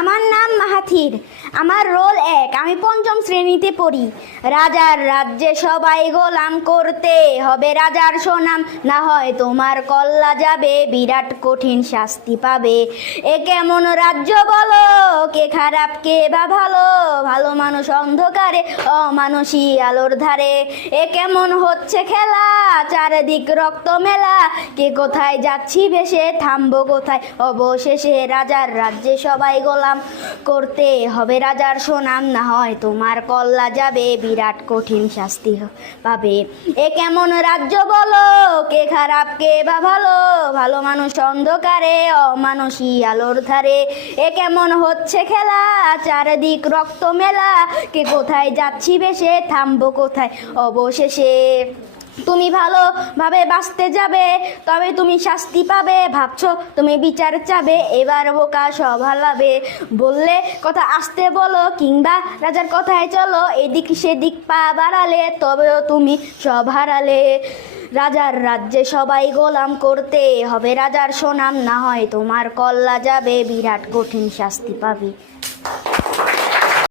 আমার নাম মাহাথির। আমার রোল 1। আমি 5ম শ্রেণীতে পড়ি। রাজার রাজ্যে সবাই গোলাম, করতে হবে রাজার সুনাম, না হয় তোমার কল্লা যাবে, বিরাট কঠিন শাস্তি পাবে। এ কেমন রাজ্য বলো, কে খারাপ কে বা ভালো, ভালো মানুষ অন্ধকারে, অমানুষী আলোর ধারে। এ কেমন হচ্ছে খেলা, চারিদিক রক্ত মেলা, কে কোথায় যাচ্ছি ভেসে, থামবো কোথায় অবশেষে। রাজার রাজ্যে সবাই গোলাম, করতে হবে রাজার সুনাম, না হয় তোমার কল্লা যাবে, বিরাট কঠিন শাস্তি পাবে। এ কেমন রাজ্য বলো, কে খারাপ কে বা ভালো, ভালো মানুষ অন্ধকারে, অমানুষী আলোর ধারে। এ কেমন হচ্ছে খেলা, চারিদিক রক্ত মেলা, কে কোথায় যাচ্ছি ভেসে, থামবো কোথায় অবশেষে। তুমি ভালোভাবে বাঁচতে যাবে, তবে তুমি শাস্তি পাবে, ভাবছো তুমি বিচার চাবে, এবার বোকা সব হারাবে। বললে কথা আসতে বলো, কিংবা রাজার কথায় চলো, এদিক সেদিক পা বাড়ালে, তবেও তুমি সব হারালে। রাজার রাজ্যে সবাই গোলাম, করতে হবে রাজার সুনাম, না হয় তোমার কল্লা যাবে, বিরাট কঠিন শাস্তি পাবে।